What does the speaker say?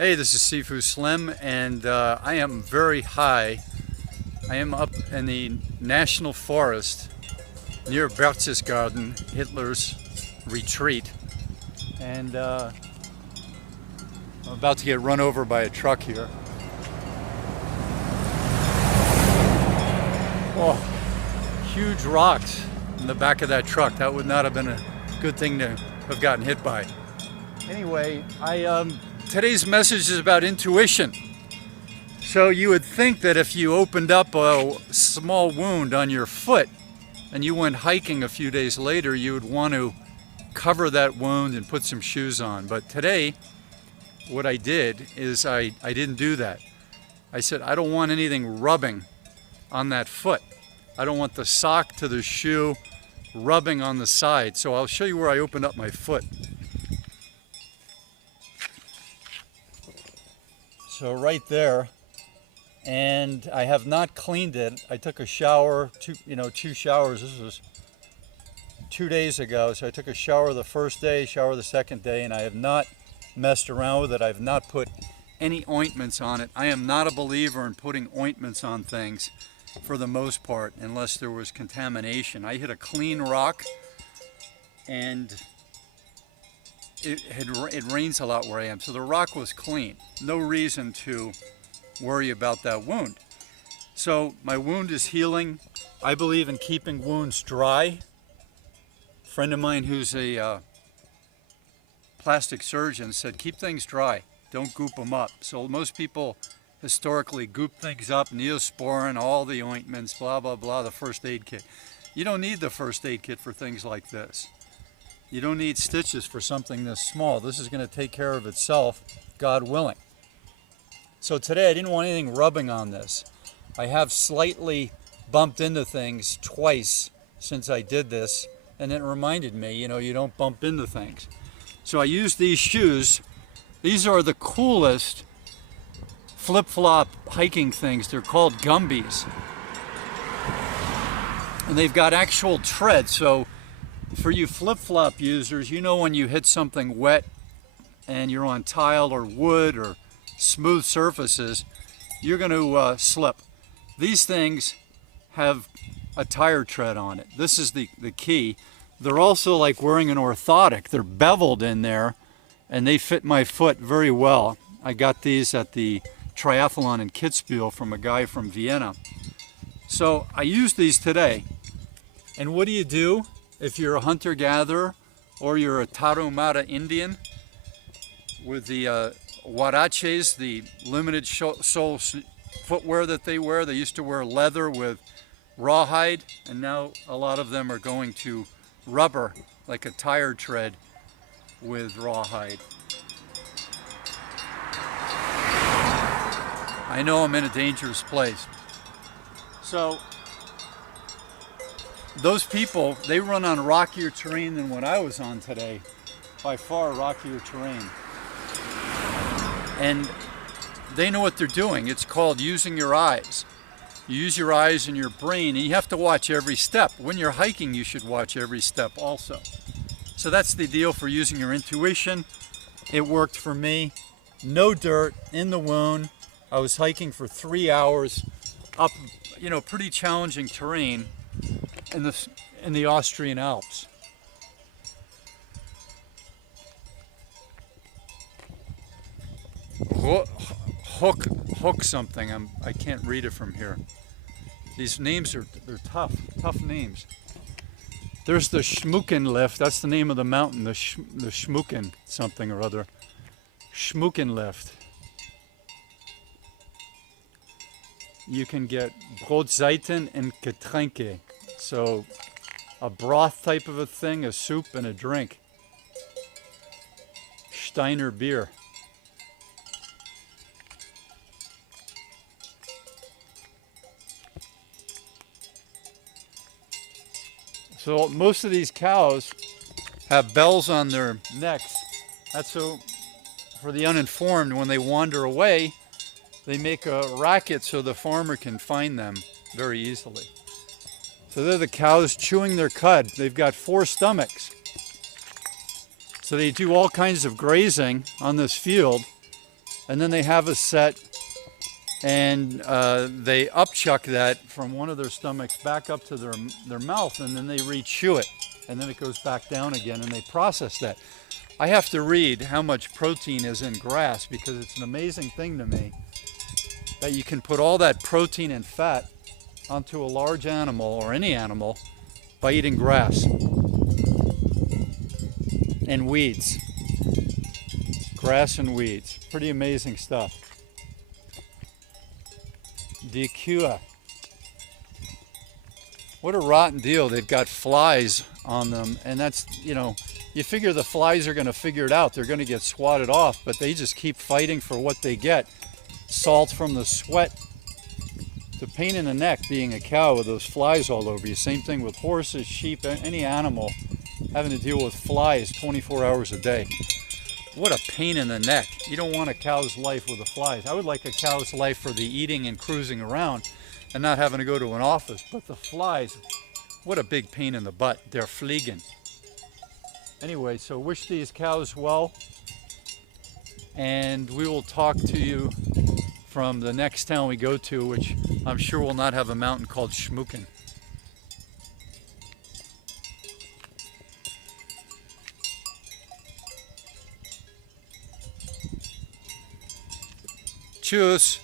Hey, this is Sifu Slim, and I am very high. I am up in the National Forest near Berchtesgaden, Hitler's retreat, and I'm about to get run over by a truck here. Oh, huge rocks in the back of that truck. That would not have been a good thing to have gotten hit by. Anyway, today's message is about intuition. So you would think that if you opened up a small wound on your foot and you went hiking a few days later, you would want to cover that wound and put some shoes on. But today, what I did is I didn't do that. I said, I don't want anything rubbing on that foot. I don't want the sock to the shoe rubbing on the side. So I'll show you where I opened up my foot. So right there, and I have not cleaned it. I took a shower, two showers. This was 2 days ago. So I took a shower the first day, shower the second day, and I have not messed around with it. I have not put any ointments on it. I am not a believer in putting ointments on things for the most part, unless there was contamination. I hit a clean rock, and it rains a lot where I am, so the rock was clean. No reason to worry about that wound. So my wound is healing. I believe in keeping wounds dry. A friend of mine who's a plastic surgeon said, keep things dry, don't goop them up. So most people historically goop things up, Neosporin, all the ointments, blah, blah, blah, the first aid kit. You don't need the first aid kit for things like this. You don't need stitches for something this small. This is going to take care of itself, God willing. So today I didn't want anything rubbing on this. I have slightly bumped into things twice since I did this, and it reminded me, you don't bump into things. So I used these shoes. These are the coolest flip-flop hiking things. They're called Gumbies. And they've got actual tread, so for you flip-flop users, when you hit something wet and you're on tile or wood or smooth surfaces, you're going to slip. These things have a tire tread on it. This is the key. They're also like wearing an orthotic. They're beveled in there, and they fit my foot very well. I got these at the triathlon in Kitzbühel from a guy from Vienna. So I used these today. And what do you do if you're a hunter-gatherer or you're a Tarahumara Indian with the huaraches, the limited sole footwear that they wear? They used to wear leather with rawhide, and now a lot of them are going to rubber, like a tire tread with rawhide. I know I'm in a dangerous place. So those people, they run on rockier terrain than what I was on today. By far rockier terrain. And they know what they're doing. It's called using your eyes. You use your eyes and your brain, and you have to watch every step. When you're hiking, you should watch every step also. So that's the deal for using your intuition. It worked for me. No dirt in the wound. I was hiking for 3 hours up, pretty challenging terrain in the Austrian Alps. Hook something. I can't read it from here. These names they're tough names. There's the Schmuckenlift. That's the name of the mountain. The Shmucken something or other. Schmuckenlift. You can get Brotzeiten and Getränke. So a broth type of a thing, a soup, and a drink. Steiner beer. So most of these cows have bells on their necks. That's so for the uninformed, when they wander away, they make a racket so the farmer can find them very easily. So they're the cows chewing their cud. They've got 4 stomachs. So they do all kinds of grazing on this field, and then they have a set, and they upchuck that from one of their stomachs back up to their mouth, and then they rechew it, and then it goes back down again, and they process that. I have to read how much protein is in grass, because it's an amazing thing to me that you can put all that protein and fat onto a large animal or any animal by eating grass and weeds. Grass and weeds. Pretty amazing stuff. Dicua. What a rotten deal. They've got flies on them, and that's, you know, you figure the flies are going to figure it out. They're going to get swatted off, but they just keep fighting for what they get. Salt from the sweat. The pain in the neck being a cow with those flies all over you. Same thing with horses, sheep, any animal having to deal with flies 24 hours a day. What a pain in the neck. You don't want a cow's life with the flies. I would like a cow's life for the eating and cruising around and not having to go to an office. But the flies, what a big pain in the butt. They're fliegen. Anyway, so wish these cows well. And we will talk to you from the next town we go to, which I'm sure will not have a mountain called Shmucken. Tschüss.